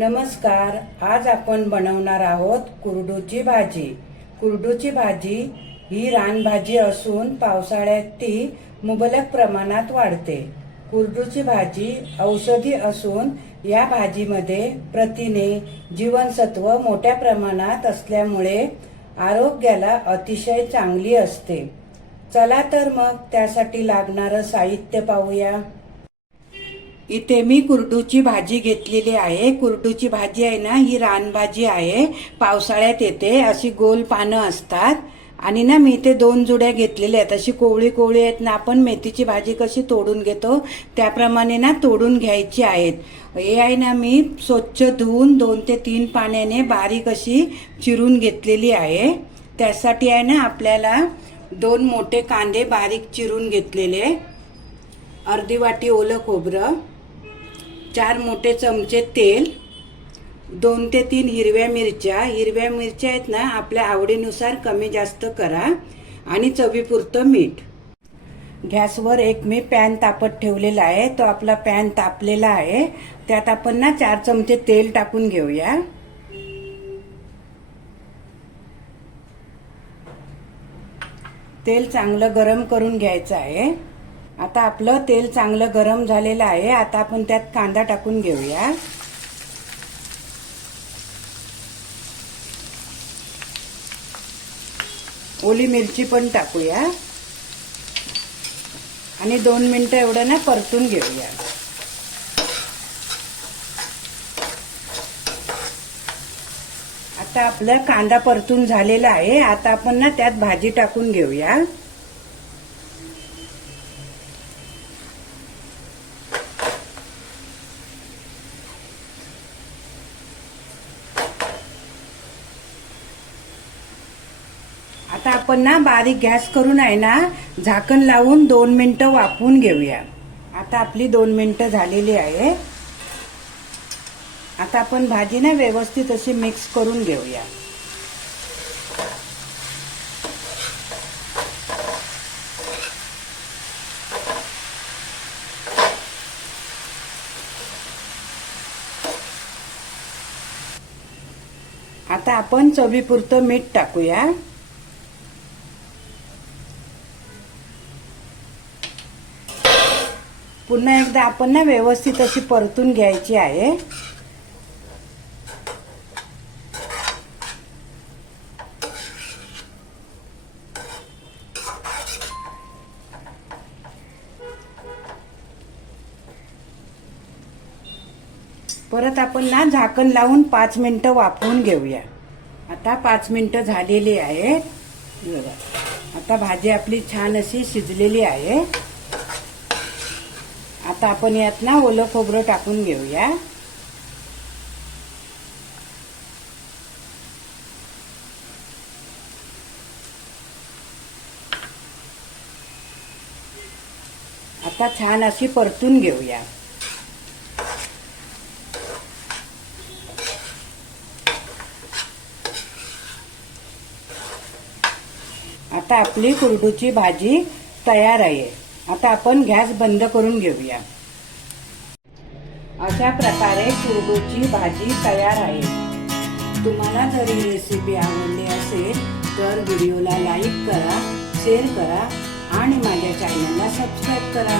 नमस्कार आज आपण बनवणार आहोत कुरडूची भाजी. कुरडूची भाजी ही रानभाजी असून पावसाळ्यात ती मुबलक प्रमाणात वाढते. कुरडूची भाजी औषधी असून या भाजीमध्ये प्रथिने जीवनसत्व मोठ्या प्रमाणात असल्यामुळे आरोग्याला अतिशय चांगली असते. चला तर मग त्यासाठी लागणारं साहित्य पाहूया. इथे मी कुरडूची भाजी घेतलेली आहे. कुरडूची भाजी आहे ना ही रानभाजी आहे. पावसाळ्यात येते अशी गोल पानं असतात. आणि ना मी इथे दोन जुड्या घेतलेल्या आहेत. अशी कोवळी कोवळी आहेत ना आपण मेथीची भाजी कशी तोडून घेतो त्याप्रमाणे ना तोडून घ्यायची आहेत. हे आहे ना मी स्वच्छ धुवून दोन ते तीन पाण्याने बारीक अशी चिरून घेतलेली आहे. त्यासाठी आहे ना आपल्याला दोन मोठे कांदे बारीक चिरून घेतलेले. अर्धी वाटी ओलं खोबरं. चार मोठे चमचे तेल दोन ते तीन हिरव्या मिरच्या. हिरव्या मिरच्या आहेत ना आपल्या आवडीनुसार कमी जास्त करा आणि चवीपुरतं मीठ. गॅसवर एक मी पॅन तापत ठेवलेला आहे. तो आपला पॅन तापलेला आहे. त्यात आपण ना चार चमचे तेल टाकून घेऊया. तेल चांगलं गरम करून घ्यायचं आहे. आता आपलं तेल चांगलं गरम झालेलं आहे. आता आपण त्यात कांदा टाकून घेऊया. ओली मिरची पण टाकूया. आणि दोन मिनटं एवढं ना परतून घेऊया. आता आपला कांदा परतून झालेला आहे. आता आपण ना त्यात भाजी टाकून घेऊया. आता आपण ना बारीक गॅस करून आहे ना झाकण लावून दोन मिनिटं वाफवून घेऊया. आता आपली दोन मिनिटं झालेली आहे. आता आपण भाजी ना व्यवस्थित अशी मिक्स करून घेऊया. आता आपण चवीपुरतं मीठ टाकूया. पुन्हा एकदा आपण ना व्यवस्थित अशी परतून घ्यायची आहे. परत आपण ना झाकण लावून पाच मिनिटं वाफवून घेऊया. आता पाच मिनिटं झालेली आहेत. आता भाजी आपली छान अशी शिजलेली आहे. आता आपण यात ना ओलं खोबरं टाकून घेऊया. आता छान अशी परतून घेऊया. आता आपली कुरडूची भाजी तयार आहे. आता आपण गॅस बंद करून घेऊया. अशा प्रकारे कुरडूची भाजी तयार आहे. तुम्हाला जर ही रेसिपी आवडली असेल तर व्हिडिओला लाईक करा शेअर करा आणि माझ्या चॅनलला सबस्क्राईब करा.